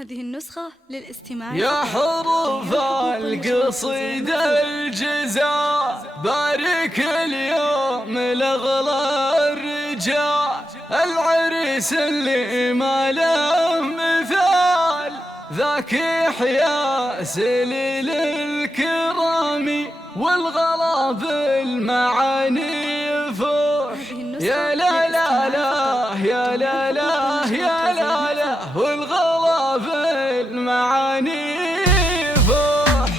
هذه النسخة للاستماع يا حروف القصيد الجزاء بارك اليوم لأغلى الرجال، العريس اللي ما له مثال، ذاك يحيى سليل الكرام والغلا بالمعاني يفوح. يا لا لا لا يا لا لا يا لا لا والغلا بالمعاني يفوح.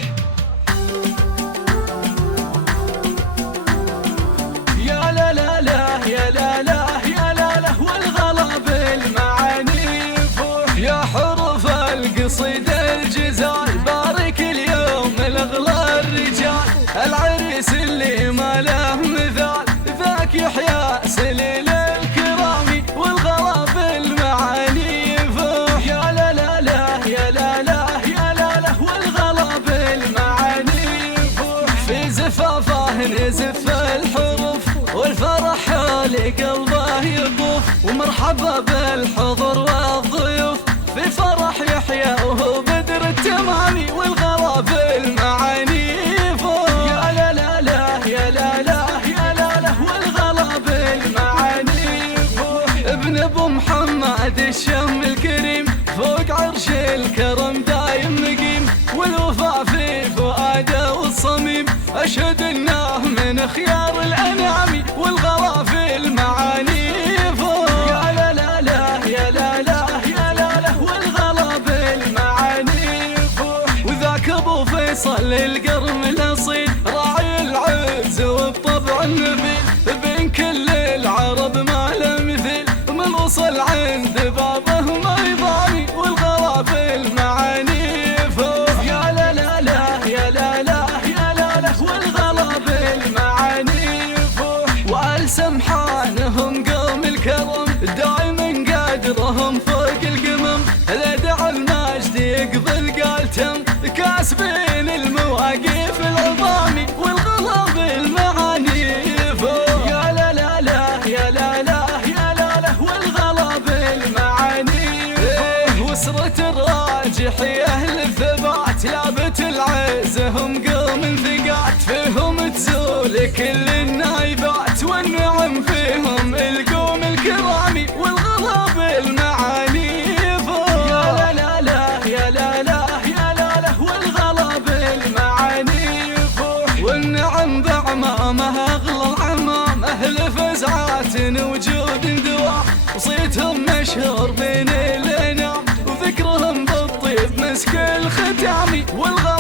يا لا لا لا يا لا لا يا لا لا والغلا بالمعاني يفوح. يا حروف القصيد الجزال بارك اليوم لأغلى الرجال، العريس اللي ما له مثال، ذاك يحيى سليل الكرام والغلا بالمعاني يفوح. يا لا لا لا يا لا لا يا لا لا والغلا بالمعاني يفوح. في زفافه نزف الحروف والفرح لقلبه يطوف، ومرحبا بالحضور والضيوف في فرح يحيى وهو بدر التمام والغلا بالمعاني يفوح. يا لا لا لا يا لا لا يا لا لا والغلا بالمعاني يفوح. ابن ابو محمد الشم الكريم فوق عرش الكرم دايم مقيم، والوفاء في فؤاده والصميم، اشهد انه من خيار الانعام والغلا في المعاني يفوح. يا لا لا لا يا لا لا يا لا لا والغلا بالمعاني يفوح. وذاك ابو فيصل القرم الاصيل راعي العز وبطبع النبيل، بين كل العرب ما له مثيل، من وصل عند بابه ما يضامي والغلا بالمعاني يفوح. يا لا لا لا يا لا لا يا لا لا والغلا بالمعاني يفوح. وآل سمحانهم قوم الكرم دايما قادرهم فوق القمم، لدع المجد يقبل قالتم كاسبين المواقف العظام والغلا بالمعاني يفوح. يا لا لا لا يا لا لا يا لا لا والغلا بالمعاني يفوح. وسرة الراجح يا اهل الثبات لابت العز هم قوم ثقات، فيهم تزول كل النايبات والنعم فيهم القوم الكرام والغلا بالمعاني يفوح. يا لا لا يا لا لا يا لا لا والغلا بالمعاني يفوح. والنعم بعمامها اغلى العمام، اهل فزعات وجود دوام، وصيتهم مشهور بين الانام، وذكرهم بالطيب مسك الختام والغلا